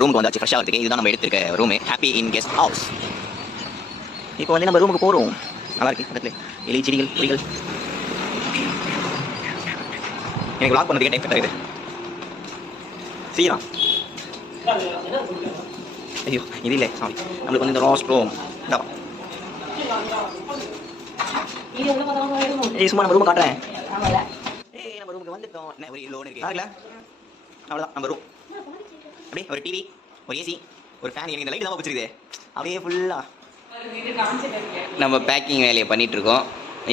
ரூமுக்கு வந்தாச்சு ஃப்ரெஷ்ஷாக இருக்குது. இதுதான் நம்ம எடுத்திருக்க room, happy in guest house. இப்போ வந்து நம்ம ரூமுக்கு போகிறோம். நல்லா இருக்கு பக்கத்தில் எலி செடிகள் பொடிகள். எனக்கு வ்ளாக் பண்ணதுக்கே டைம் கட் ஆகுது. சீக்கிரம். ஐயோ இது இல்லை சாரி, நம்மளுக்கு வந்து இந்த ரோஸ் ரூம் இதான். சும்மா நம்ம ரூம் காட்டுறேன். நம்ம ரூமுக்கு வந்துட்டோம். என்ன ஒரு லோன் இருக்கு ஆகல, அவ்வளோதான் நம்ம ரூம். அப்படியே ஒரு டிவி, ஒரு ஏசி, ஒரு ஃபேன். எனக்கு இந்த லைட் தான் பிடிச்சிருக்குது. அப்படியே ஃபுல்லாக நம்ம பேக்கிங் வேலையை பண்ணிட்டு இருக்கோம்.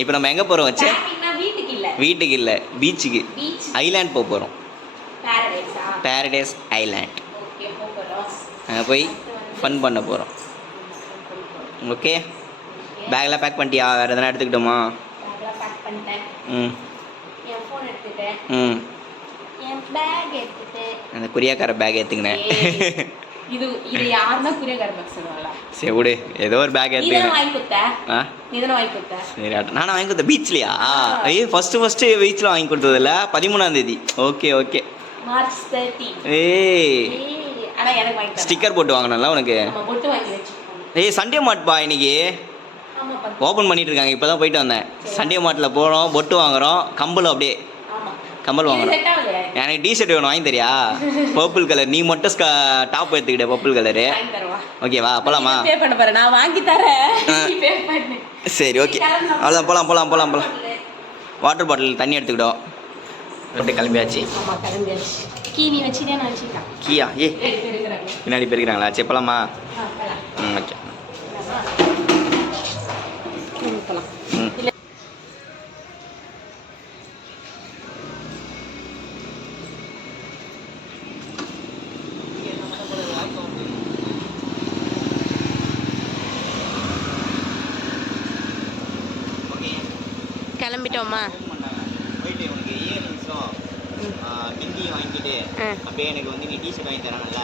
இப்போ நம்ம எங்கே போகிறோம் வச்சு? வீட்டுக்கு இல்லை, பீச்சுக்கு, ஐலாண்ட் போக போகிறோம். பேரடைஸ் ஐலாண்ட் அங்கே போய் ஃபன் பண்ண போகிறோம். ஓகே, பேக்லாம் பேக் பண்ணிட்டியா? வேறு எதனா எடுத்துக்கிட்டோமா? ம் ம் அந்த கொரியாக்கார பேக் எடுத்துக்கினேன். இது யாருன்னா கொரியாக்கார பேக் சொல்லுவாங்களா? சரி விடு, ஏதோ ஒரு பேக் எடுத்துக்கினேன். சரி, நானும் வாங்கி கொடுத்தேன். பீச்லையா? ஃபஸ்ட்டு பீச்சில் வாங்கி கொடுத்ததில்ல, 13ஆம் தேதி. Okay okay, March 30. ஸ்டிக்கர் போட்டு வாங்கினல உனக்கு. சண்டே மார்ட்பா இன்னைக்கு ஓப்பன் பண்ணிட்டு இருக்காங்க. இப்போ தான் போயிட்டு வந்தேன். சண்டே மார்ட்டில் போகிறோம், பொட்டு வாங்குகிறோம், கம்பல் அப்படியே கம்பல் வாங்குறோம். எனக்கு டிஷர்ட் வேணும், வாங்கி தரியா? Purple colour. நீ மட்டும் டாப் எடுத்துக்கிட்ட பர்பிள் கலரு. ஓகேவா? போலாமா? சரி ஓகே, அவ்வளோதான். போகலாம். வாட்டர் பாட்டில் தண்ணி எடுத்துக்கிட்டோம். கிளம்பியாச்சு. கீயா பின்னாடி போயிருக்கிறாங்களா? சரி போலாமா? ஓகே. கிளம்பிட்டோமா? போயிட்டு உனக்கு இயரிங்ஸும் கிண்டியும் வாங்கிட்டு அப்படியே எனக்கு வந்து நீ டிஷர்ட் வாங்கி தரானல்ல,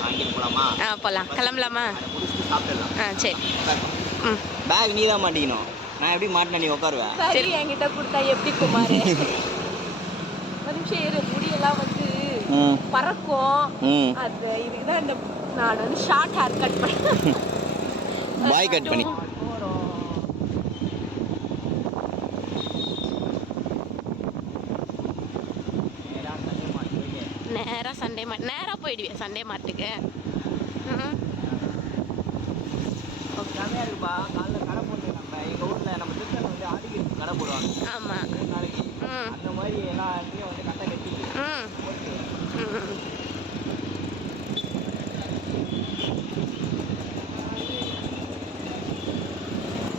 வாங்கிட்டு போலாமா? போகலாம். கிளம்பலாமா? முடிச்சுட்டு சாப்பிடலாம். சரி. பேக் நீ தான் மாட்டிக்கணும். நான் எப்படி மாட்டினா நீ உட்காருவேன்? சரி, என்கிட்ட கொடுத்தா எப்படி குமார்? ஒரு நிமிஷம் இரு, முடியெல்லாம் வந்து பறக்கும். அது இதுக்கு தான் இந்த நான் வந்து ஷார்ட் ஹேர் கட் பண்ணேன். பாய் கட் பண்ணி நேராக சண்டே மார்ட் நேராக போயிடுவேன். சண்டே மார்ட்டுக்கு செம்மையாக இருக்குப்பா. காலைல கடை போட்டு நம்ம எங்கள் ஊரில் நம்ம திருச்செந்தூர் வந்து ஆடிக்கு கடை போடுவாங்க. ஆமாம், நாளைக்கு அந்த மாதிரி எல்லா இடத்துலையும் வந்து கட்டை கட்டி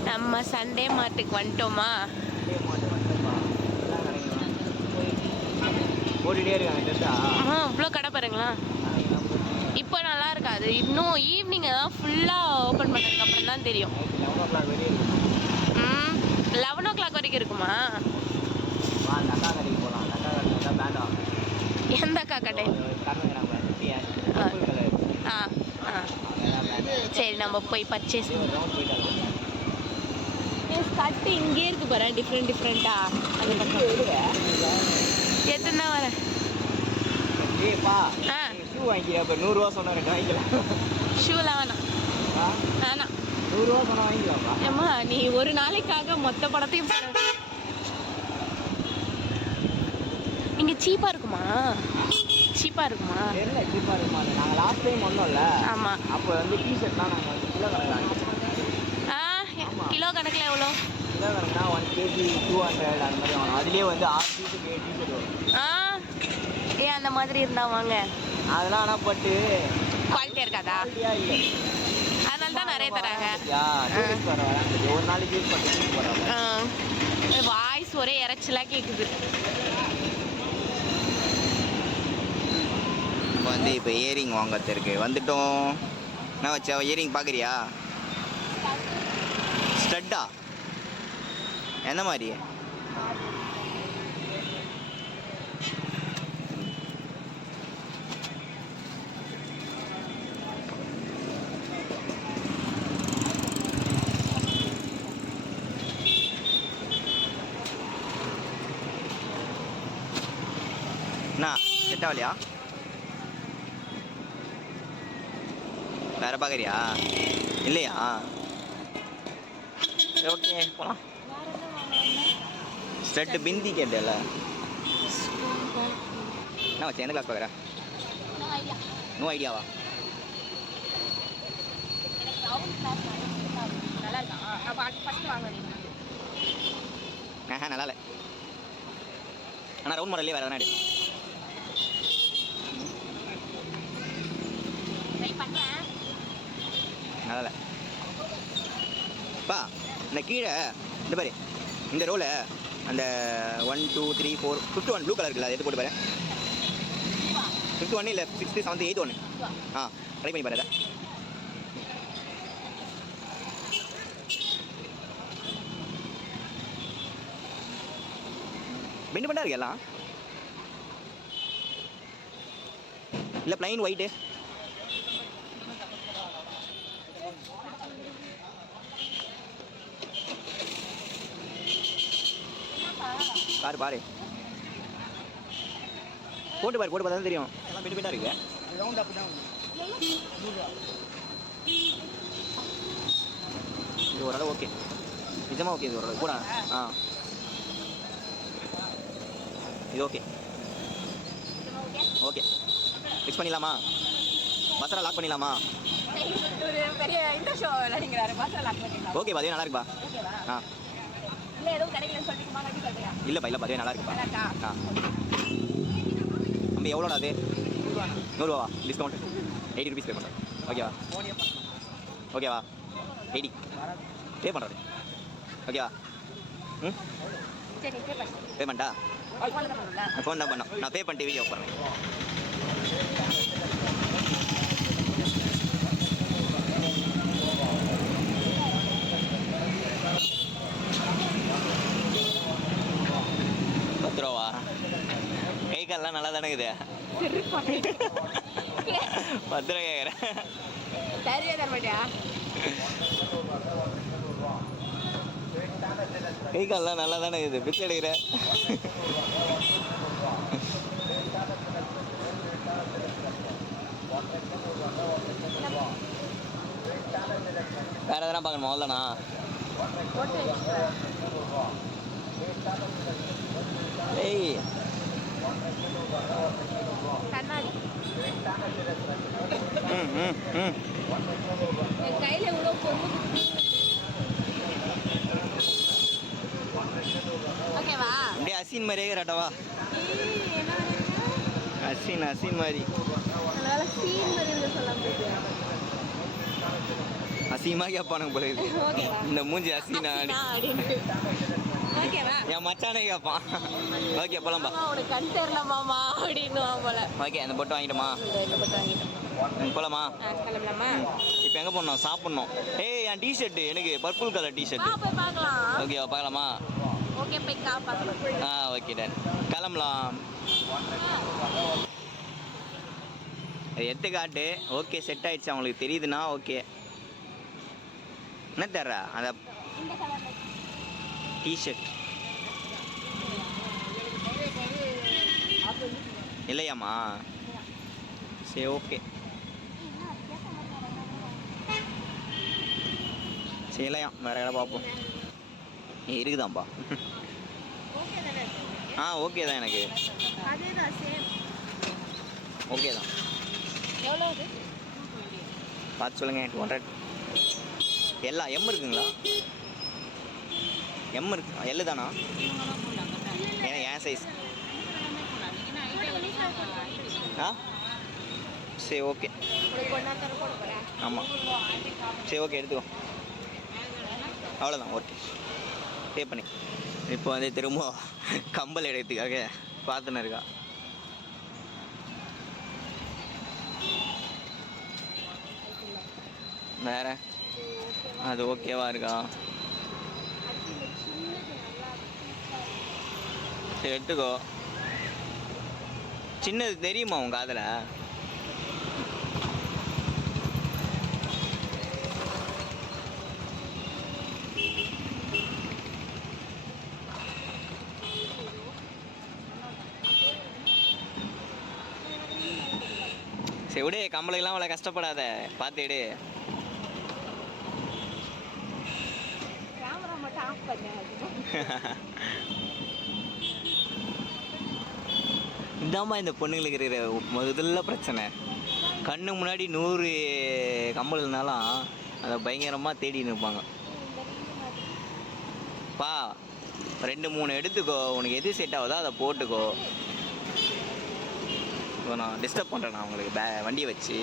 நம்ம சண்டே மார்ட்டுக்கு வந்துட்டோமா? ஓடிட்டே இருக்காங்க டெஸ்டா. இவ்வளோ கடை பாருங்களா. இப்போ நல்லா இருக்காது, இன்னும் ஈவினிங் தான் ஃபுல்லாக ஓப்பன் பண்ணதுக்கு அப்புறம் தான் தெரியும். 11 o'clock வரைக்கும் இருக்குமா? எந்த அக்கா கடை? சரி, நம்ம போய் பர்ச்சேஸ் கட்டு இங்கே இருக்கு பாரு, டிஃப்ரெண்டா. அது எத்தனை வரேன்? ஷூ வாங்கிக்கிறேன். இப்போ 100 ரூபா சொன்ன 2 வாங்கிக்கலாம். ஷூலாம் வேணாம். 100 ரூபா சொன்ன வாங்கிக்கலாம்ப்பா. ஏம்மா, நீ ஒரு நாளைக்காக மொத்த படத்தையும் இங்கே சீப்பாக இருக்குமா? தெரியல, சீப்பாக இருக்குமா? நாங்கள் லாஸ்ட் டைம் வந்தோம்ல. ஆமாம். அப்போ வந்து டிஷர்ட்லாம் நாங்கள் வந்து கிலோ கணக்கில் வாங்கிட்டோம். கிலோ கணக்கில் எவ்வளோ? கிலோ கணக்குனா 1 kg 200 அந்த மாதிரி வாங்கணும். அதுலேயே வந்து 6 பீஸுக்கு டிஷர்ட் வரும். அந்த மாதிரி இருந்தா வாங்க. அதெல்லாம் ஆனால் பட்டு குவாலிட்டியாக இருக்காதா? இல்லை, அதனால தான் நிறைய தராங்க. ஒரு நாளைக்கு யூஸ் பண்ணிட்டு போகிறாங்க. வாய்ஸ் ஒரே இறைச்சலாக கேட்குது. நம்ம வந்து இப்போ இயரிங் வாங்கிறதுக்கு வந்துட்டோம். என்ன வச்சா இயரிங் பார்க்குறியா? ஸ்டட்டா எந்த மாதிரி? என்ன செட் ஆகலையா? வேற பார்க்குறியா? இல்லையா? சரி ஓகே போகலாம். ஸ்ட்ரெட்டு பிந்தி கேட்டல என்ன வச்சு எந்த கிளாஸ் பார்க்குற? நோ ஐடியாவா? நல்லா இல்லை. ஆனால் ரவுண்ட் மாடல்லே வேறு எதனா எடு. நல்லா இல்லை பா. இந்த கீழே இந்த பாரு, இந்த ரோல அந்த 1 2 3 4 5th 1 ப்ளூ கலர் இருக்குல்ல, எடுத்து போட்டு பாரு. 5th 1 இல்லை 6th 7th 8th 1. ட்ரை பண்ணி பாரு. அதை பெண்டு பண்ணா இருக்கு எல்லாம். இல்லை பிளைன் ஒயிட்டு. பாரு பாரு போட்டு பாரு, போட்டு பார்த்தா தான் தெரியும். எல்லாம் பெண்டு பெண்டா இருக்கு. இது ஓரளவு ஓகே, நிஜமா ஓகே. இது ஓரளவு கூட இது ஓகே. ஓகே ஃபிக்ஸ் பண்ணிடலாமா? பஸ்ஸெல்லாம் லாக் பண்ணிடலாமா? ஓகே அதுவே நல்லா இருக்குப்பா. இல்லைப்பா இல்லைப்பா அதுவே நல்லா இருக்குப்பா. நம்ம எவ்வளோடா அது? 100 ரூபாவா? டிஸ்கவுண்ட் 80 ருபீஸ் பே பண்ணுறேன். ஓகேவா? ஓகேவா? 80 பே பண்ணுறது. ஓகேவா? பே பண்ணிட்டா? ஃபோன் தான் பண்ணோம். நான் பே பண்ணிட்டு வீடியோ போடுறேன். ரூபா கை கால்லாம் நல்லா தானே இருக்குது. 10 ரூபா கேட்குறேன். கை கால்லாம் நல்லா தானே இருக்குது, பிச்சை எடுக்கிற. வேற எதனா பார்க்கணுமா? அவ்வளோதானா? ஏய் கண்ணாடி கையில இவ்வளோ பொண்ணு. ஓகேவா? அப்படியே அசின் மாதிரியே கரெக்டாவா? அசின் அசின் மாதிரி அதனால சீன் மாதிரி சொல்ல அசிங்கமாக கேட்பானுங்க போல இது. இந்த மூஞ்சி அசினா ஓகேவா? என் மச்சானே கேட்பான். ஓகே போலாம்பா. உனக்கு கண் தெரியல மாமா அப்படின்னு போல. ஓகே அந்த பொட்டு வாங்கிட்டோமா? போலாமா? கிளம்பலாமா? இப்போ எங்கே போடணும்? சாப்பிட்ணும். ஏய் என் டிஷர்ட்டு எனக்கு பர்பிள் கலர் டிஷர்ட்டு. போய் பார்க்கலாம். ஓகேவா பார்க்கலாமா? ஓகே போய் பார்க்கலாம். ஓகே டன் கிளம்பலாம். எடுத்துக்காட்டு ஓகே செட் ஆயிடுச்சு அவங்களுக்கு தெரியுதுன்னா ஓகே. என்ன தர்ற அந்த டிஷர்ட் இல்லையாம்மா? சரி ஓகே சரி இல்லையா வேறு இடம் பார்ப்போம். இருக்குதாம்ப்பா. ஓகே தான் எனக்கு ஓகே தான். பார்த்து சொல்லுங்கள். 200 எல்லாம் எம் இருக்குங்களா? எம் இருக்கு எல்லு தானா? ஏன்னா என் சைஸ். சரி ஓகே ஆமாம் சரி ஓகே எடுத்துக்கோ. அவ்வளோதான் ஓகே பே பண்ணி. இப்போ வந்து திரும்ப கம்பல் எடுக்கிறதுக்காக பார்த்துன்னு இருக்கா. வேற அது ஓகேவா இருக்கா? சரி எடுத்துக்கோ. சின்னது தெரியுமா உன் காதில்? சரி விடு, கம்பளைக்கெல்லாம் அவ்வளோ கஷ்டப்படாத, பார்த்து எடு. கேமரா மட்டும் ஆஃப் பண்ணேன். இதாம்மா இந்த பொண்ணுங்களுக்கு இருக்கிற முதல்ல பிரச்சனை. கண்ணு முன்னாடி 100 கம்பல் இருந்தாலும் அதை பயங்கரமாக தேடின்னு இருப்பாங்க. பா 2-3 எடுத்துக்கோ, உனக்கு எது செட் ஆகுதோ அதை போட்டுக்கோ. இப்போ நான் டிஸ்டர்ப் பண்ணுறேன் நான் உங்களுக்கு வண்டியை வச்சு.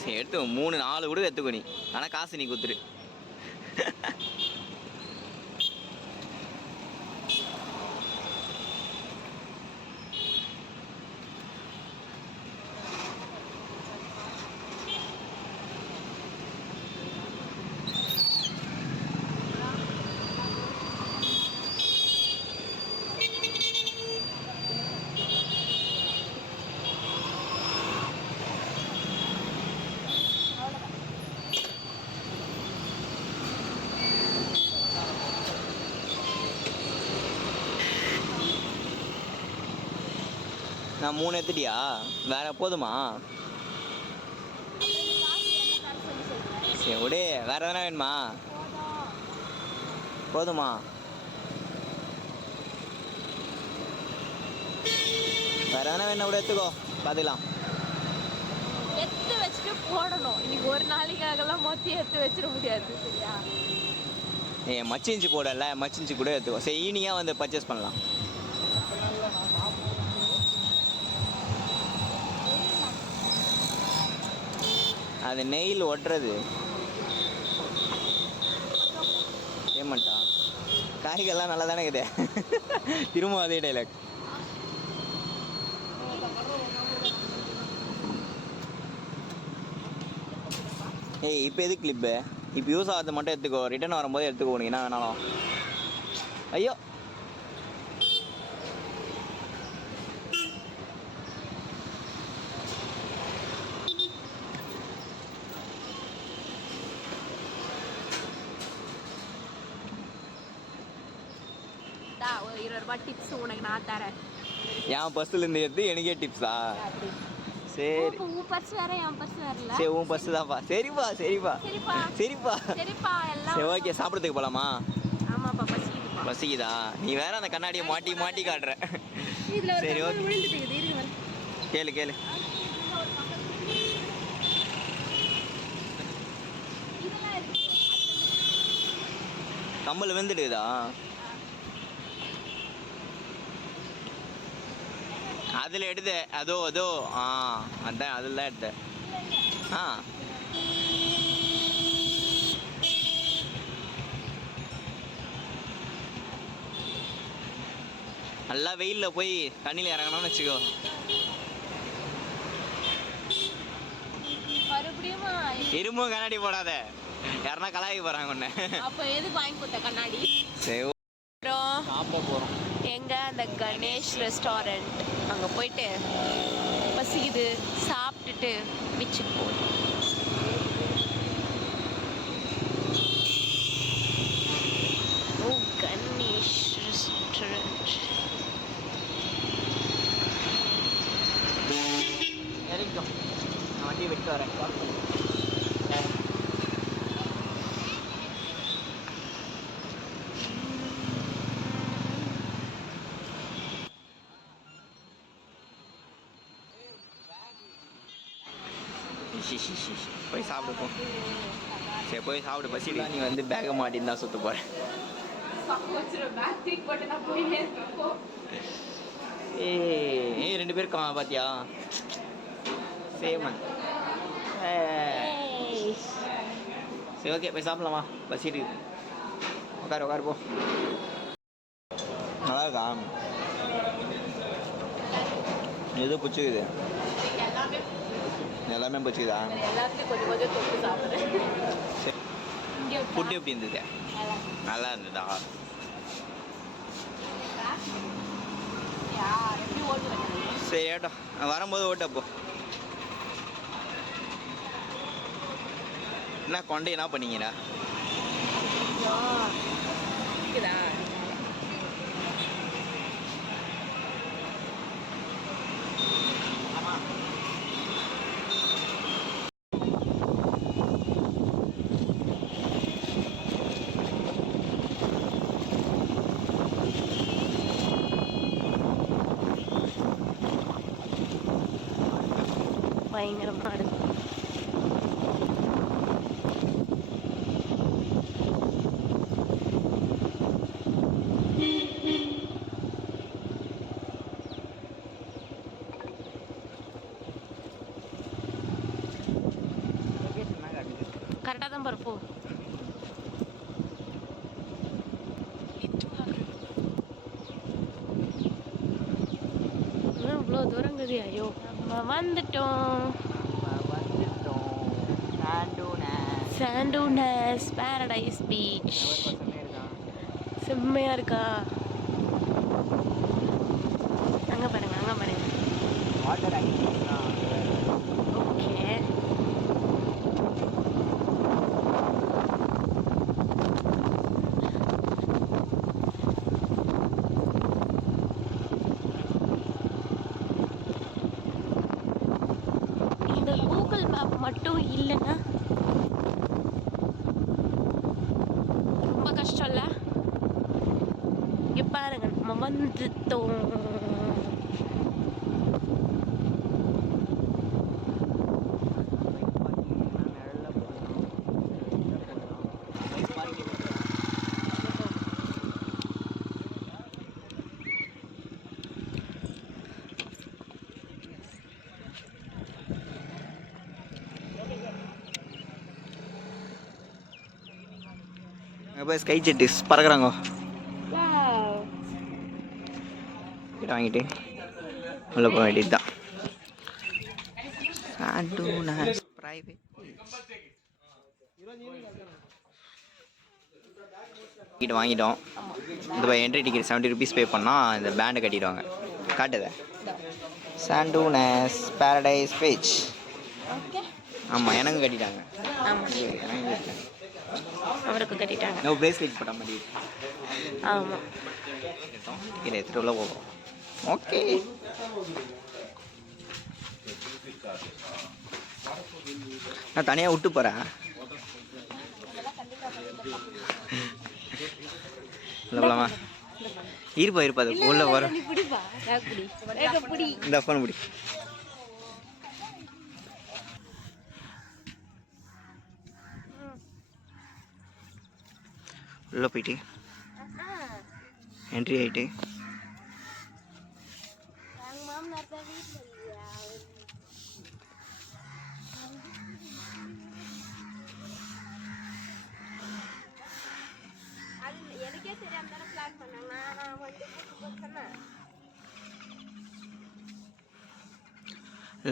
சரி எடுத்து 3-4 கூட எடுத்துக்கோ நீ, ஆனால் காசு நீ கொடுத்துரு. நான் 3 எடுத்துட்டியா? வேற போதுமா? சரி விடு, வேற எதனா வேணுமா? போதுமா? வேற எதனா வேணா கூட எடுத்துக்கோ, பார்த்துக்கலாம். எடுத்து வச்சுட்டு போடணும். இன்னைக்கு ஒரு நாளைக்காகலாம் மொத்தம் எடுத்து வச்சிட முடியாது, சரியா? மச்சிஞ்சி போடல, மச்சிஞ்சி கூட எடுத்துக்கோ. சரி ஈவினிங்காக வந்து பர்ச்சேஸ் பண்ணலாம். அது நெயில் ஒட்டுறது ஏமாட்டா. காய்கள்லாம் நல்லா தானே இருக்குது. திரும்ப அதே டைலாக். ஏய் இப்போ எது கிளிப்பு? இப்போ யூஸ் ஆகிறது மட்டும் எடுத்துக்கோ, ரிட்டர்ன் வரும்போது எடுத்துக்கோ, உனக்கு என்ன வேணாலும். ஐயோ ஒரு 20 ரூபாய் டிப்ஸ் உனக்கு நான் தரேன். என் பர்ஸ்லேருந்து எடுத்து எனக்கே டிப்ஸா? சரி உன் பர்ஸ் வேற என் பர்ஸ் வேறல. சரி உன் பர்ஸ் தான்ப்பா. சரிப்பா சரிப்பா சரிப்பா சரிப்பா சரிப்பா எல்லாம் சரி ஓகே, சாப்பிட்றதுக்கு போகலாமா? ஆமாப்பா, பசிக்குதுப்பா. பசிக்குதா? நீ வேற அந்த கண்ணாடியை மாட்டி மாட்டி காட்டுற. இதுல ஒரு சரி, கம்பல் ஓகே. விழுந்துட்டு இருங்க. கேளு கேளு. இதெல்லாம் இருக்கு. கம்பல் விழுந்துடுதா? அதில் எடுத்த அதோ அதோ அதான் அதில் தான் எடுத்தேன். நல்லா வெயிலில் போய் தண்ணியில் இறங்கணும்னு வச்சுக்கோ. மறுபடியுமா? இரும்பு கண்ணாடி போடாத, யாருன்னா கலாய்க்க போகிறாங்க ஒன்று. அப்போ எதுக்கு வாங்கி கொடுத்த கண்ணாடி? சரி அப்புறம் சாப்பிட போகிறோம். எங்க அந்த கணேஷ் ரெஸ்டாரண்ட், அங்கே போயிட்டு பசிக்குது, சாப்பிட்டுட்டு பீச்சுக்கு போகணும். ஓ கணேஷ் ரெஸ்டாரண்ட். இறங்கிட்டோம், நான் வண்டியை விட்டு வரேன். போய் சாப்பிடு போ. சரி போய் சாப்பிடு, பசிடா. நீ வந்து பேக்கை மாட்டின்னு தான் சுற்ற போகிறேன். ஏய் 2 பேர் பார்த்தியா? சேமன். சரி ஓகே போய் சாப்பிடலாமா? பசிட்டு உட்காரு உட்காரு போ. நல்லா இருக்கா? எது பிடிச்சிக்குது? எல்லாமே பிடிச்சிக்குதா? எல்லாத்தையும் கொஞ்சம் கொஞ்சம் தொட்டு சாப்பிட்றேன். சரி ஃபுட்டு எப்படி இருந்தது? நல்லா இருந்ததா? எப்படி ஓட்டுறேன்? சரி ஏட்டோ, வரும்போது ஓட்டப்போ. என்ன கொண்டை என்ன பண்ணீங்கடா? இருக்குதா? பயங்கரமா இருக்கு. கரெக்டாக தான் பரப்போ. இவ்வளோ தூரங்குது. ஐயோ நம்ம வந்துட்டோம். சாண்டோனஸ் பாரடைஸ் பீச். செம்மையா இருக்கா? அங்க பாருங்க, அங்க பாருங்க. ஓகே. இந்த கூகுள் மேப் மட்டும் இல்லைன்னா ரொம்ப கஷ்டம்ல. இங்க பாருங்க, நம்ம வந்துட்டோம். போய் ஸ்கை ஜெட்டு பறக்குறாங்க. கிட்ட வாங்கிட்டு உள்ள போக வேண்டியது தான். டிக்கெட் வாங்கிட்டோம். இந்த என்ட்ரி டிக்கெட் 70 rupees பே பண்ணால் இந்த பேண்டை கட்டிடுவாங்க. காட்டுதா? சாண்டோனஸ் பாரடைஸ் பீச். ஆமாம், எனக்கு கட்டிட்டாங்க. அவருக்கு கட்டிட்டாங்க. நோ பிரேஸ்லெட் போட்ட மாதிரி. ஆமாம், இதை எடுத்துகிட்டு உள்ள போவோம். ஓகே. நான் தனியாக விட்டு போகிறேன். போகலாமா? இருப்பா அது உள்ள வரும். இந்த ஃபோன் பிடி. உள்ளே போயிட்டு என்ட்ரி ஆகிட்டு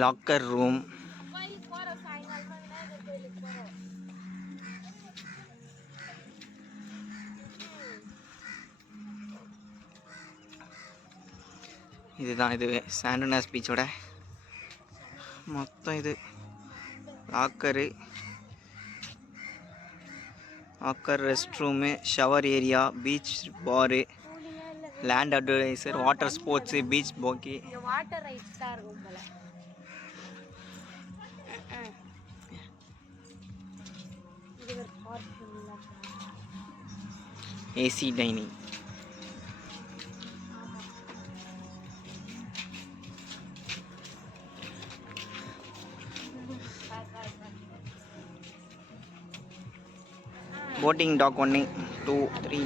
லாக்கர் ரூம். இதுதான் இது சாண்டோனஸ் பீச்சோட மொத்தம். இது locker, rest room, shower area, beach bar, land advisor, water sports, beach போக்கி. வாட்டர் ரைட்ஸ் தான் இருக்கும் போல. AC dining. Boating dock 1 2 3.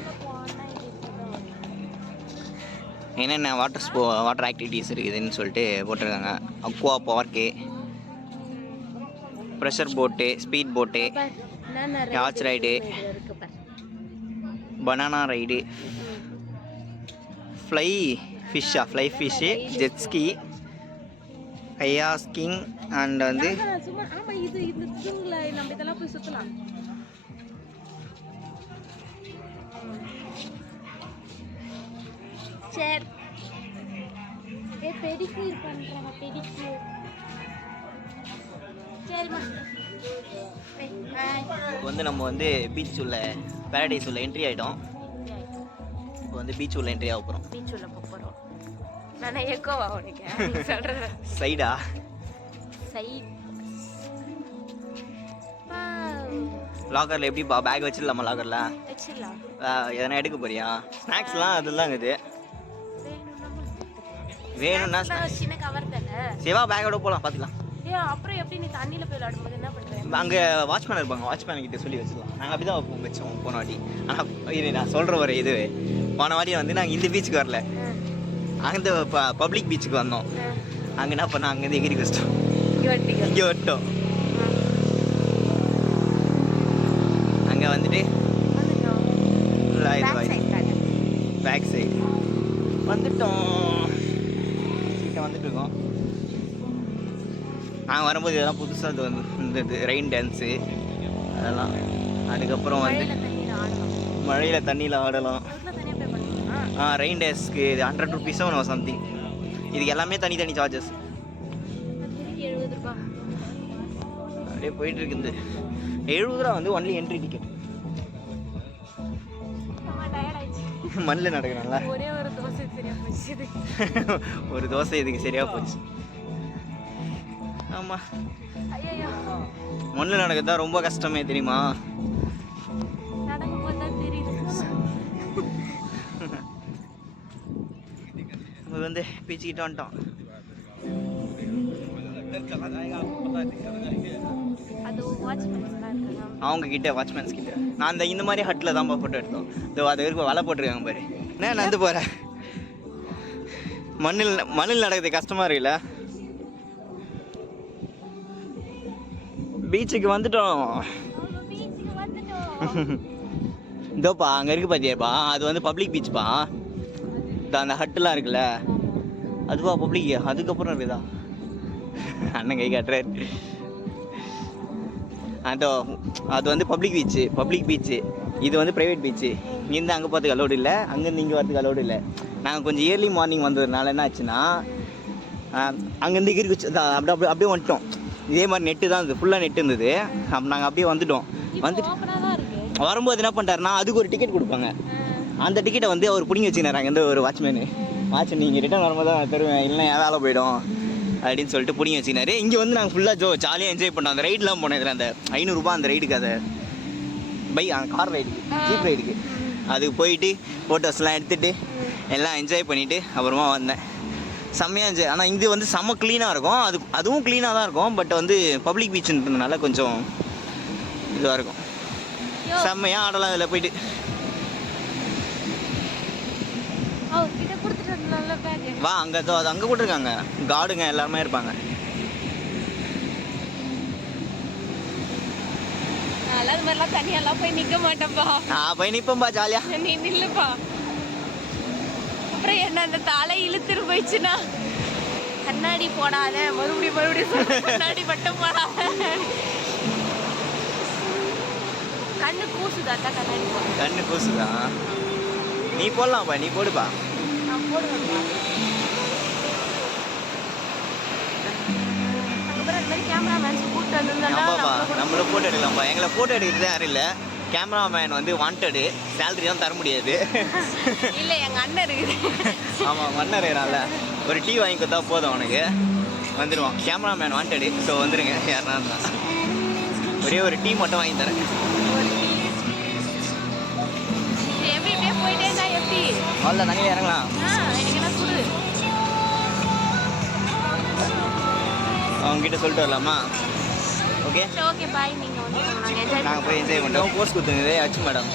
என்னென்ன வாட்டர் ஆக்டிவிட்டீஸ் இருக்குதுன்னு சொல்லிட்டு போட்டிருக்காங்க. Aqua park, pressure boat, speed boat, யாட்ச் ride, banana ride, fly fish, jet ski, kayaking and வந்து சரி. பெடிக்யூர் பண்றாங்க. பெடிக்யூர். சரிம்மா. இப்போ வந்து நம்ம வந்து பீச் உள்ள பேரடைஸ் உள்ள என்ட்ரி ஆகிட்டோம். இப்போ வந்து பீச் உள்ள என்ட்ரி ஆக போகிறோம். பீச் உள்ள போகிறோம். நான் எக்கோவா உனக்கு நீ சொல்கிறது சைடா சைட். லாக்கரில் எப்படிப்பா பேக் வச்சிடலாமா? லாக்கரில் வச்சிடலாம். எதனா எடுக்க போறியா? ஸ்நாக்ஸ்லாம் அதெல்லாம் இருக்குது. வேணும்னா சின்ன கவர் தானே. சிவா பேக்கோட போகலாம், பார்த்துக்கலாம். அப்புறம் எப்படி நீ தண்ணியில் போய் விளையாடும்போது என்ன பண்ணுறேன்? அங்கே வாட்ச்மேன் இருப்பாங்க, வாட்ச்மேன் கிட்ட சொல்லி வச்சிடலாம். நாங்கள் அப்படி தான் வச்சோம் போன வாட்டி. ஆனால் இது நான் சொல்கிற ஒரு இது, போன வாட்டி வந்து நாங்கள் இந்த பீச்சுக்கு வரல, அந்த பப்ளிக் பீச்சுக்கு வந்தோம். அங்கே என்ன பண்ணோம், அங்கேருந்து எகிரி வச்சிட்டோம், இங்கே விட்டோம். அங்கே வந்துட்டு பேக் சைடு வந்துட்டோம். சீட்டை வந்துட்டு இருக்கோம். நாங்கள் வரும்போது இதெல்லாம் புதுசாக இது வந்து இந்த ரெயின் டான்ஸு அதெல்லாம். அதுக்கப்புறம் வந்து மழையில் தண்ணியில் ஆடலாம். ரெயின் டான்ஸ்க்கு 100 rupees சம்திங். இதுக்கு எல்லாமே தனி சார்ஜஸ். அப்படியே போயிட்டு இருக்குது. 70 ரூபா வந்து ஒன்லி என்ட்ரி டிக்கெட். மண்ணில் நடக்கணும்ல. ஒரே ஒரு தோசை சரியா போச்சு. ஒரு தோசை இதுக்கு சரியா போச்சு. ஆமாம், மண்ணில் நடக்கிறது தான் ரொம்ப கஷ்டமே தெரியுமா? நம்ம வந்து பீச்சுக்கிட்ட வந்துட்டோம். அவங்க கிட்ட வாட்ச்மேன்ஸ் கிட்ட நான் இந்த மாதிரி ஹட்டில் தான் ஃபோட்டோ எடுத்தோம். இதோ அது வரைக்கும் வலை போட்டிருக்காங்க பாரு. என்ன நடந்து போகிறேன், மண்ணில் நடக்குது, கஷ்டமாக இருக்குல்ல. பீச்சுக்கு வந்துட்டோம். இதோப்பா அங்கே இருக்கு பார்த்தியாப்பா, அது வந்து பப்ளிக் பீச்சுப்பா. அந்த ஹட்டுலாம் இருக்குல்ல, அதுவா பப்ளிக். அதுக்கப்புறம் இருக்குதா, அண்ணன் கை காட்டுறாரு. அதோ அது வந்து பப்ளிக் பீச்சு. இது வந்து ப்ரைவேட் பீச்சு. இங்கேருந்து அங்கே போகிறதுக்கு அலோடு இல்லை, அங்கேருந்து இங்கே வரதுக்கு அலோடு இல்லை. நாங்கள் கொஞ்சம் இயர்லி மார்னிங் வந்ததுனால என்ன ஆச்சுன்னா, அங்கேருந்து கிரி குச்சி அப்படியே வந்துட்டோம். இதே மாதிரி நெட்டு தான் இருந்தது, ஃபுல்லாக நெட்டு இருந்தது. நாங்கள் அப்படியே வந்துட்டோம். வரும்போது என்ன பண்ணிட்டாருன்னா, அதுக்கு ஒரு டிக்கெட் கொடுப்பாங்க. அந்த டிக்கெட்டை வந்து அவர் பிடிங்கி வச்சுக்கிறாங்க எந்த ஒரு வாட்ச்மேனு. நீங்கள் ரிட்டர்ன் வரும்போது தான் நான் தருவேன், இல்லைன்னா என் வேலை போயிடும் அப்படின்னு சொல்லிட்டு பிடிங்கி வச்சுக்கினாரு. இங்கே வந்து நாங்கள் ஃபுல்லாக ஜாலியாக என்ஜாய் பண்ணோம். அந்த ரைடெலாம் போனோம். இதில் அந்த 500 ரூபா அந்த ரைடுக்கு, அதை கார் ரைடுக்கு, ஜீப் ரைடுக்கு, அதுக்கு போயிட்டு ஃபோட்டோஸ்லாம் எடுத்துகிட்டு எல்லாம் என்ஜாய் பண்ணிவிட்டு அப்புறமா வந்தேன். செம்மையாக என்ஜாய். ஆனால் இது வந்து செம்ம க்ளீனாக இருக்கும். அதுவும் க்ளீனாக தான் இருக்கும். பட் வந்து பப்ளிக் பீச்சுன்றதுனால கொஞ்சம் இதுவாக இருக்கும். செம்மையாக ஆடலாம் இதில் போயிட்டு. வா, அங்கே அது அங்கே போட்டிருக்காங்க கார்டுங்க, எல்லாருமே இருப்பாங்க. அது மாதிரிலாம் தனியெல்லாம் போய் நிற்க மாட்டேன்ப்பா. நான் போய் நிற்பேன்பா ஜாலியாக. நீ நில்லுப்பா. அப்புறம் என்ன அந்த தலை இழுத்துட்டு போயிடுச்சுன்னா, கண்ணாடி போடாத, மறுபடியும் கண்ணாடி மட்டும் போடாத. கண்ணு கூசுதா? கண்ணாடி போட கண்ணு கூசுதா? நீ போடலாம்ப்பா, நீ போடுப்பா. நான் போடுவேன்ப்பா. அதுக்கப்புறம் இந்த மாதிரி கேமராமேன் கூப்பிட்டு வந்திருந்தாப்பா, நம்மள ஃபோட்டோ எடுக்கலாம்ப்பா. எங்களை ஃபோட்டோ எடுக்கிறது யாரும் இல்லை. கேமராமேன் வந்து வாண்டடு, சேலரி தான் தர முடியாது. இல்லை, எங்கள் அண்ணன் இருக்குது. ஆமாம், அண்ணன் இருக்கிறான்ல, ஒரு டீ வாங்கி கொடுத்தா போதும் அவனுக்கு, வந்துடுவான். கேமராமேன் வாண்டடு, ஸோ வந்துடுங்க யாருனா இருந்தால். ஒரே ஒரு டீ மட்டும் வாங்கி தரேன். எப்படியே போயிட்டே இருந்தா எப்படி? அவ்வளோ தனியாக இறங்கலாம். எனக்கெல்லாம் கொடு. அவங்ககிட்ட சொல்லிட்டு வரலாமா? ஓகே ஓகே, பாய். நீங்கள் வந்து நாங்கள் போய் என்ஜாய் பண்ணுறோம். போஸ்ட் கொடுத்துருங்க ஆச்சு மேடம்.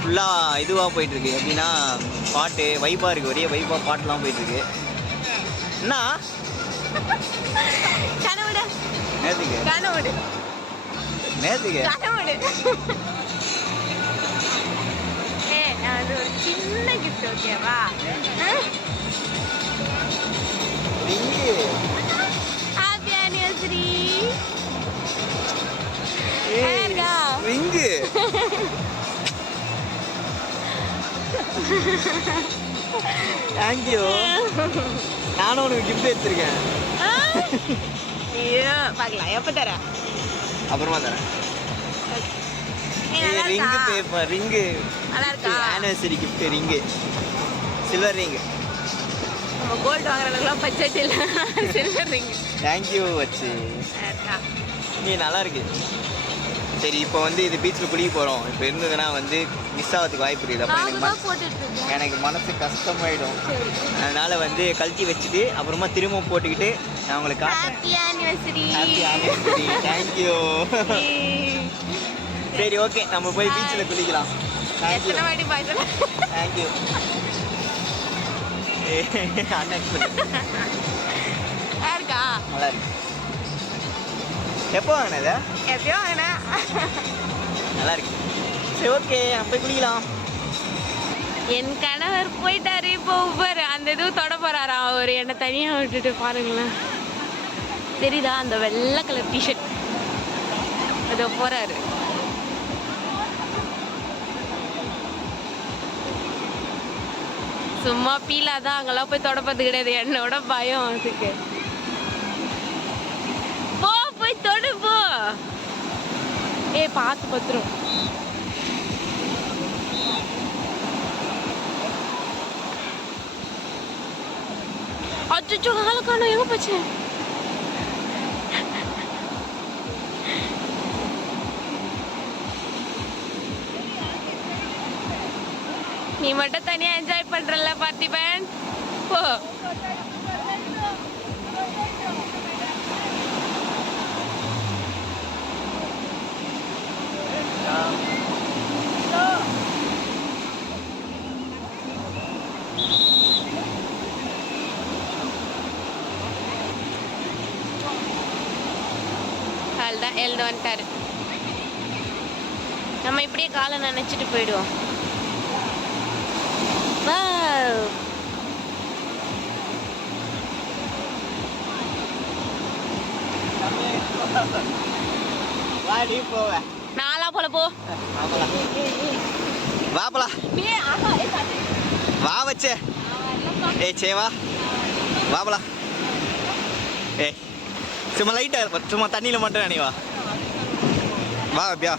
ஃபுல்லாக இதுவாக போயிட்டுருக்கு. எப்படின்னா பாட்டு வைப்பாக இருக்குது, ஒரே வைப்பாக பாட்டுலாம் போயிட்டுருக்கு. என்ன கனவுடு நேற்றுக்கு கனவுடு நேற்றுக்கு கனவுடு. அது ஒரு சின்ன கிஃப்ட், ஓகேவா? Happy anniversary. Ring thank you. நானும் உனக்கு கிஃப்ட் எடுத்துருக்கேன். ஐயோ, பார்க்கலாம் எப்போ தர. அப்புறமா தரேன். நல்லா ரிங்கு இருக்கா? பேப்பர் ரிங்கு நல்லா இருக்கா? Anniversary gift ring silver ring. நம்ம கோல்டு வாங்குற அளவுக்குலாம் பட்ஜெட் இல்லை. சில்வர் ரிங் தேங்க்யூ வச்சு. இருக்கா? நீ நல்லா இருக்கு. சரி இப்போ வந்து இது பீச்சில் குளிக்க போகிறோம். இப்போ இருந்ததுன்னா வந்து மிஸ் ஆகிறதுக்கு வாய்ப்பு இருக்குது. அப்புறம் நான் போட்டுட்டு இருக்கேன். எனக்கு மனசு கஷ்டமாயிடும். சரி. அதனால் வந்து கழட்டி வச்சுட்டு அப்புறமா திரும்பவும் போட்டுக்கிட்டு நான் உங்களுக்கு காட்டுறேன். Happy anniversary. Happy anniversary. Thank you. சரி ஓகே, நம்ம போய் பீச்சில் குளிக்கலாம். தேங்க்யூ எத்தனை வாட்டி பாய்ச்சல்? தேங்க்யூ. இருக்கா? நல்லா இருக்கு. எப்போ வாங்கினது? எப்பயோ வாங்கினேன். நல்லா இருக்கு. சரி ஓகே, நம்ம போய் குளிக்கலாம். என் கணவர் போயிட்டாரு. இப்போ உபர் அந்த இதுவும் தொட போறாரா அவர் என்னை தனியாக விட்டுட்டு. பாருங்களேன், தெரியுதா அந்த வெள்ளை கலர் டிஷர்ட்? அதோ போறாரு. சும்மா பீலாதான், அங்கெல்லாம் போய் தொடப்பது கிடையாது. என்னோட பயம் அதுக்கு. போ போய் தொடு போ. பார்த்து பத்திரம். அச்சோ, காலக்கான எங்க போச்சு? நீ மட்டும் தனியா என்ஜாய் பண்றல பார்த்திபன். போ. தான் எழுந்து வந்துட்டாரு. நம்ம இப்படியே காலை நினைச்சிட்டு போயிடுவோம். நாளா போல போ. வாப்பலா வா வச்சே. சே வா வாப்பலா. சும்மா லைட்டா சும்மா தண்ணியில மட்டும் நினை. வா அப்படியா.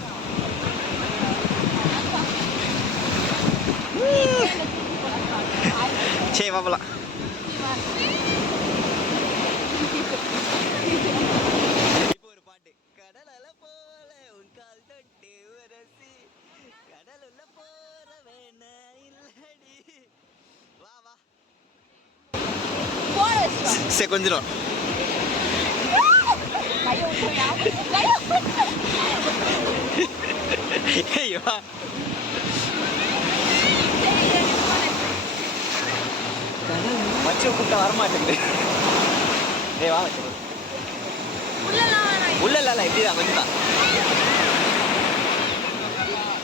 சே வாப்பலாம். இப்போ ஒரு பாட்டு. கடலல போல உன் கால் தொட்டு உரசி கடலுள்ள போற வேண இல்லடி. வா வா சே கொஞ்சம் வா. வச்சு கூட்ட வரமாட்டேங்குது. வா வச்சு உள்ள இல்ல இப்படிதான் கொஞ்சம் தான்.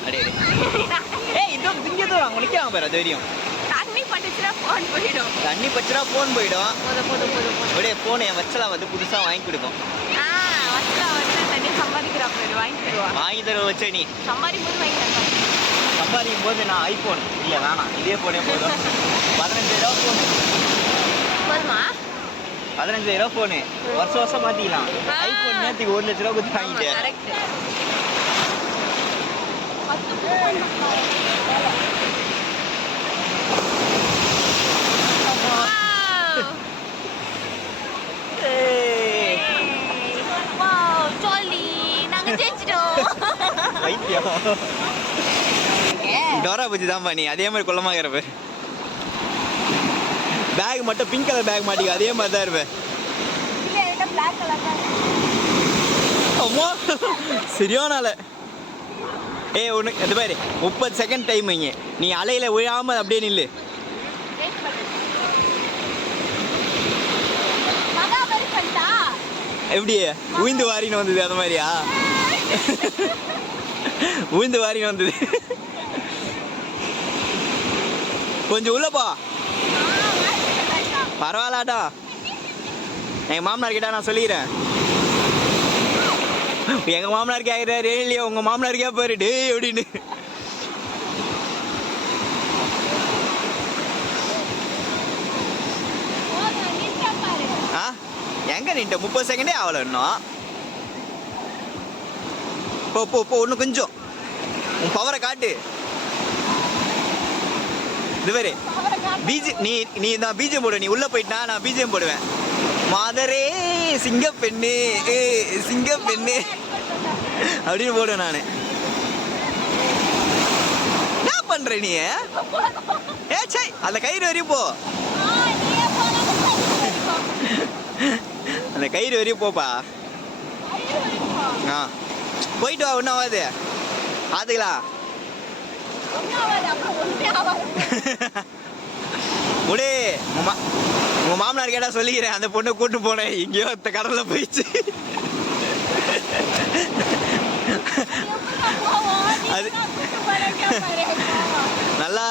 அடே இதுவும் திங்க தூரம் அவங்க நிற்கிறாங்க பாரு. அது வரையும் தண்ணி பட்டுச்சுன்னா போன் போயிடும். தண்ணி பச்சுனா போன் போயிடும். அப்படியே போன் என் வச்சலாம் வந்து புதுசாக வாங்கி கொடுக்கும். வாங்கி தர வச்ச நீ சம்பாதிக்கும் போது நான் ஐபோன் இல்லை வேணாம் இதே போனே போதும். 15,000 ஃபோனு. 15,000 ஃபோனு வருஷம் வருஷம் மாற்றிக்கலாம். ஐபோன் நேற்றுக்கு 1 லட்ச ரூபா கொடுத்து வாங்கிட்டேன். டோரா பூச்சி தான் பண்ணி அதே மாதிரி குள்ளமாக இருப்ப. பேக் மட்டும் பிங்க் கலர் பேக் மாட்டிக்க அதே மாதிரி தான் இருப்பேன். அம்மா சரியானால ஒன்று அது பாரு 30 செகண்ட் டைம் இங்கே நீ அலையில விழாம அப்படியே நில்லு. எப்படி உயிந்து வாரின்னு வந்தது அந்த மாதிரியா? உயிந்து வாரின்னு வந்தது. கொஞ்சம் உள்ளப்பா பரவாயில்லாட்டா. எங்கள் மாமனார் கிட்ட நான் சொல்லிக்கிறேன். எங்கள் மாமனார் கேட்குறாரு இல்லையா உங்கள் மாமனார் கேட்பாரு டே அப்படின்னு. எங்க நின்ற 30 செகண்டே ஆகல இன்னும். போ போ போ, இன்னும் கொஞ்சம் உன் பவரை காட்டு. இது வேறு நீ நான் பிஜிஎம் போடுவேன். நீ உள்ள போயிட்டா நான் பிஜிஎம் போடுவேன். மாதரே சிங்க பெண்ணு சிங்க பெண்ணு அப்படின்னு போடுவேன் நான். என்ன பண்ற நீ? சை, அந்த கயிறு வரையும் போ. அந்த கயிறு வரையும் போப்பா. ஆ போயிட்டு வா, ஒன்றும் ஆகாது, பார்த்துக்கலாம். முடி உங்க மாமனார் கேட்டா சொல்லிக்கிறேன், அந்த பொண்ணை கூட்டு போனேன் இங்கேயோ கடல்ல போயிடுச்சு. அது நல்லா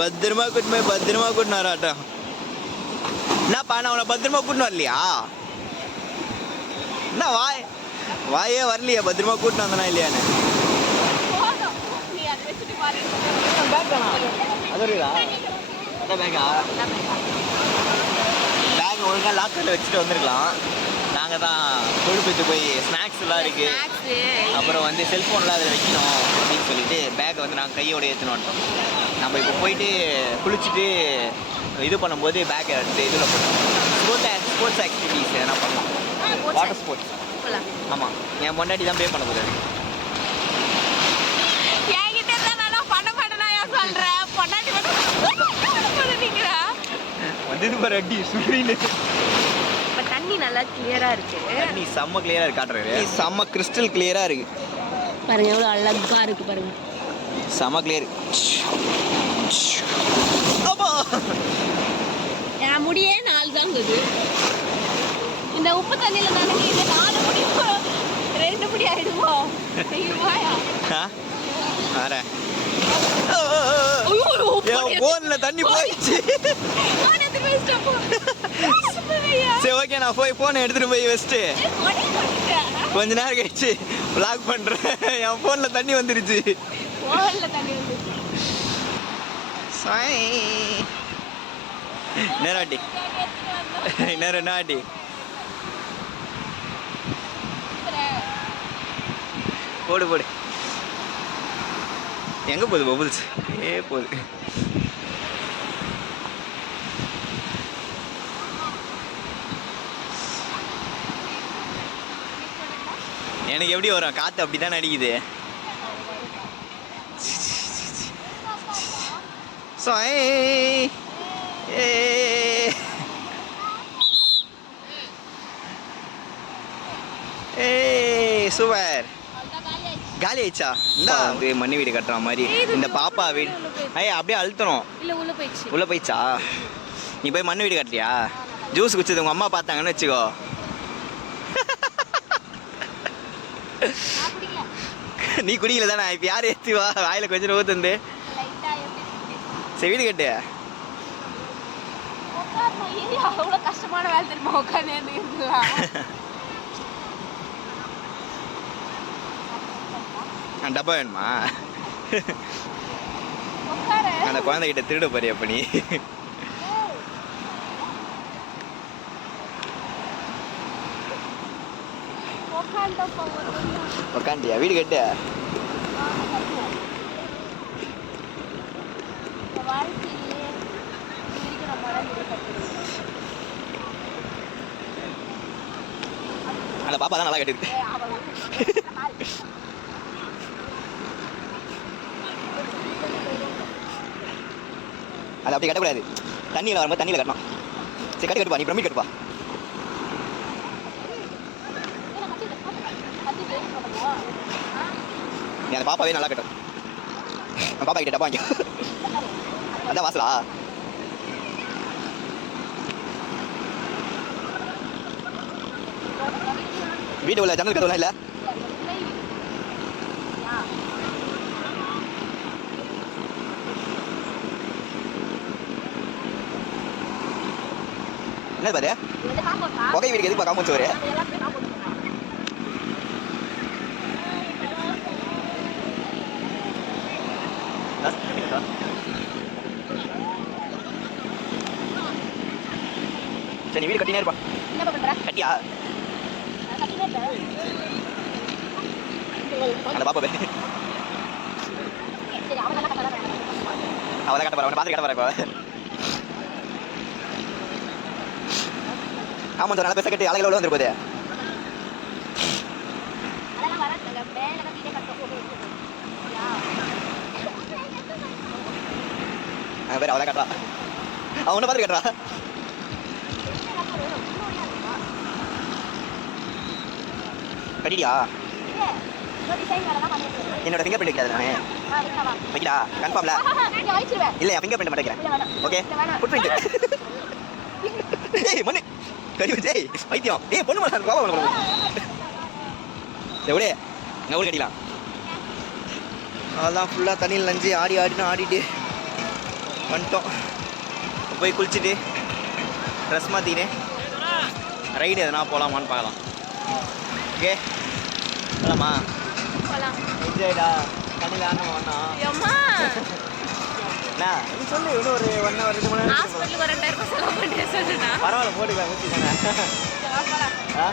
பத்திரமா கூட்டினாராட்டம். என்னப்பா நான் உன பத்திரமா கூட்டினு வரலையா? என்ன வாயே வரலையா? பத்திரமா கூட்டினு வந்தனா இல்லையான்னு பேக் ஒழுங்காக லாக்கரில் வச்சுட்டு வந்துருக்கலாம். நாங்கள் தான் கொழுப்புத்து போய் ஸ்நாக்ஸ் எல்லாம் இருக்கு, அப்புறம் வந்து செல்ஃபோன்லாம் அதில் வைக்கணும் அப்படின்னு சொல்லிட்டு பேக்கை வந்து நாங்கள் கையோட ஏற்றினு வந்துட்டோம். நம்ம இப்போ போயிட்டு குளிச்சுட்டு இது பண்ணும்போது பேக்கை எடுத்து இதில் போட்டோம். ஸ்போர்ட்ஸ் ஆக்டிவிட்டீஸ் எதனா பண்ணலாம், வாட்டர் ஸ்போர்ட்ஸ். ஆமாம், என் பொண்டாட்டி தான் பே பண்ண போகுது. வந்து பாரு அடி சுடுறீங்க. தண்ணி நல்லா கிளியரா இருக்கு. தண்ணி செம்ம கிளியரா இருக்கு. காட்டுறாரு, செம்ம கிறிஸ்டல் கிளியரா இருக்கு. பாருங்க எவ்வளவு அழகா இருக்கு பாருங்க. செம்ம கிளியர். அப்பா என் முடியே 4 தான் இருக்குது. இந்த உப்பு தண்ணியில நனைஞ்சு இது 4 முடி 2 முடி ஆயிடுமோ? வரேன். போன்ல தண்ணி போயிடுச்சு. சரி ஓகே, நான் போய் போனை எடுத்துட்டு போய் வச்சுட்டு கொஞ்ச நேரம் கழிச்சு வ்ளாக் பண்றேன். என் போன்ல தண்ணி வந்துருச்சு. நேராட்டி நேரம் நாட்டி போடு போடு. எங்க போகுது பபுள்ஸ்? போகுது. எனக்கு எப்படி வரும்? காத்து அப்படிதான் அடிக்குது. சூப்பர். காலி ஆயிடுச்சா? இந்த வந்து மண்ணு வீடு கட்டுற மாதிரி இந்த பாப்பா வீடு. அப்படியே அழுத்தணும். உள்ள போயிடுச்சா? நீ போய் மண்ணு வீடு கட்டலையா? ஜூஸ் குடிச்சது உங்க அம்மா பார்த்தாங்கன்னு வச்சுக்கோ. நீ குடிக்கல தானே? இப்ப யாரு ஏத்தி வா வாயில கொஞ்சம் ஊத்துந்து. சரி வீடு கட்டு. கஷ்டமான வேலை தெரியுமா? உட்காந்து டப்பா வேணுமா? அந்த குழந்தைகிட்ட திருட போறியா அப்ப நீ? உக்காண்டியா? வீடு கட்டு. அந்த பாப்பா தான் நல்லா கட்டிருக்கு. அது அப்படி கட்டக்கூடாது. தண்ணியில் வரும்போது தண்ணியில் கட்டணும். சரி கட்டுப்பா, நீ பிரமிட் கட்டுப்பா. நீ அந்த பாப்பாவே நல்லா கட்டும். அந்த பாப்பா கிட்ட டப்பா வாங்கி. அதான் வாசலா? வீட்டு உள்ள ஜன்னல் கதவுலாம் இல்லை. என்ன பாரு புகை வீடுக்கு எதுக்கு காம்பவுண்ட் சோறு? சரி நீ வீடு கட்டினே இருப்பா. என்ன பண்ற? கட்டியா நான் கட்டினே இருக்கேன். அந்த பாப்பா பேர் சரி அவன் நல்லா கட்டலாம். அவளை கட்ட போறா. அவனை பார்த்து கட்ட போறா இப்போ. ஆமாம் சார், நல்ல பெருசாக கட்டி அழகில் வந்துரு போகுது. அதெல்லாம் வராது. மேலே தான் வீடே கட்ட போகுது. வேறு அவளை கட்டுறா. அவனை பார்த்து கட்டுறா. கட்டிடியா? என்னோட ஃபிங்கர் பிரிண்ட் வைக்காது நான் வைக்கடா கன்ஃபார்ம்ல இல்லை ஃபிங்கர் பிரிண்ட் மாட்டேங்கிறேன். Okay foot print. ஏய் மண்ணு கறி வச்சு வைத்தியம். ஏய் பொண்ணு மாட்டான் கோபம் பண்ண எவ்வளோ எங்கள் ஊர் கட்டிக்கலாம். அதெல்லாம் ஃபுல்லாக தண்ணியில் நஞ்சு ஆடினு ஆடிட்டு வந்துட்டோம். போய் குளிச்சுட்டு ட்ரெஸ் மாற்றிக்கினே ரைடு எதனா போகலாமான்னு பார்க்கலாம். ஓகே போகலாமா? போலாம். என்ஜாய்டா தண்ணியில் ஆடணும் வந்தோம். அம்மா அண்ணா நீ சொல்லு இன்னும் ஒரு 1 hour 2 மணி நேரம் ஹாஸ்பிட்டலுக்கு ஒரு 2000 ரூபாய் செலவு பண்ணிட்டு சொல்லுண்ணா. பரவாயில்ல போட்டுக்கலாம் ஊற்றி தானே. போலாம். ஆ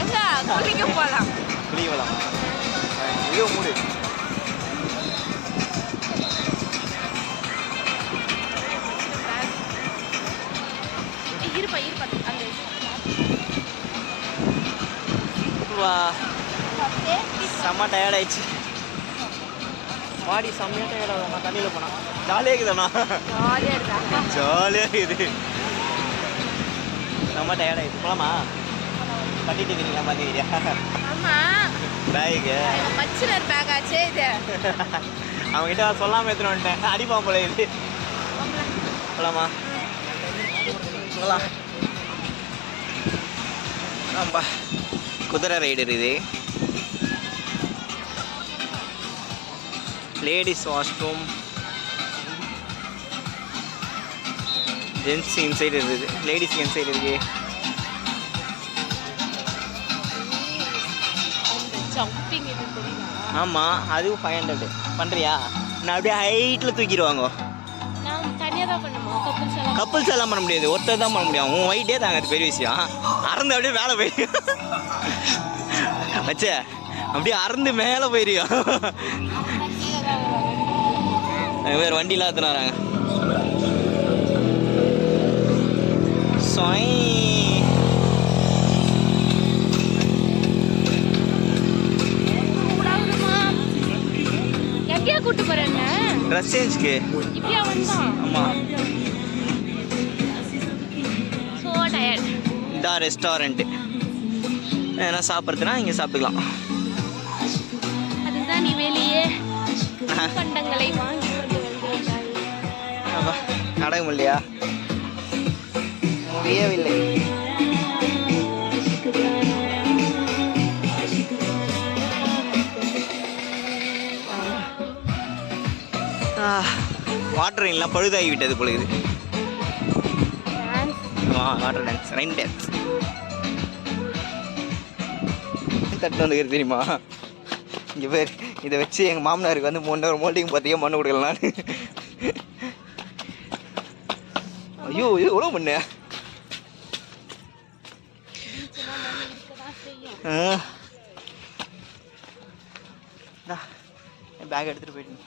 எங்க குளிக்க போலாம். குளிக்க போகலாமா? ஐயோ மூடு. இருப்பா அந்த வா செம்ம டயர்ட் ஆயிடுச்சு. பாடி செம்மையாக டயர்ட் ஆகுதுண்ணா தண்ணியில் போனால். ஜாலியாக இருக்குதுண்ணா. ஜாலியா இருக்கா? ஜாலியாக இருக்குது. செம்ம டயர்ட் ஆயிடுச்சு. போகலாமா? கட்டிட்டு இருக்கிறீங்களா பார்த்துக்கிறியா ஆமா பேக்கு? மச்சினர் பேக் ஆச்சே இது. அவங்ககிட்ட சொல்லாமல் எடுத்துன்னு வந்துட்டேன். அடிப்பான் போல இது. போகலாமா? போகலாம். ஆம்பா குதிரை ரைடர் இது. லேடிஸ் வாஷ்ரூம், ஜென்ஸ் இன்சைடு இருக்குது, லேடிஸ் இன்சைடு இருக்கு. ஜம்பிங் இது தெரியுமா? ஆமாம் அதுவும் 500 பண்ணுறியா? நான் அப்படியே ஹைட்டில் தூக்கிடுவாங்க. நான் தனியாக தான் பண்ணுமா? கப்புள்ஸ் எல்லாம் கப்புள்ஸ் எல்லாம் பண்ண முடியாது, ஒருத்தர் தான் பண்ண முடியும். உன் ஒயிட்டே தாங்க அது பெரிய விஷயம். அறந்து அப்படியே மேலே போயிடும் வச்சே அப்படியே அறந்து மேலே போயிடும். வேறு வண்டிலாம் எடுத்துனாராங்க. எங்கேயா கூட்டு போறேன்? ட்ரெஸ் சேஞ்சுக்கு. இப்படியா வந்தான்? ஆமாம் ஸோ டயர்ட். இதான் ரெஸ்டாரண்ட்டு. ஏன்னா சாப்பிட்றதுனா இங்கே சாப்பிட்டுக்கலாம். அதுதான் நீ வெளியே பண்டங்களை வாங்கி கொண்டு வந்திருக்காய். நடக்க இல்லையா? முடியவில்லை. வாட்டர் எல்லாம் பழுதாகி விட்டது பொழுது. வாட்டர் டான்ஸ், ரெயின் டான்ஸ் தட்டு வந்துக்கிறது தெரியுமா? இங்கே பேர் இதை வச்சு எங்கள் மாமனாருக்கு வந்து 3 hour மோல்டிங் பார்த்தியா மண்ணு கொடுக்கலாம் நான். ஐயோ ஐயோ எவ்வளோ மண்ணு. பேக் எடுத்துகிட்டு போயிட்டு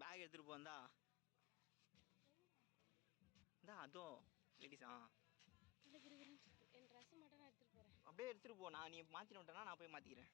பேக் எடுத்துகிட்டு போந்தா அதுவும் லேடிஸா அப்படியே எடுத்துகிட்டு போ. நான் நீ மாற்றிட்டு விட்டேன்னா நான் போய் மாற்றிக்கிறேன்.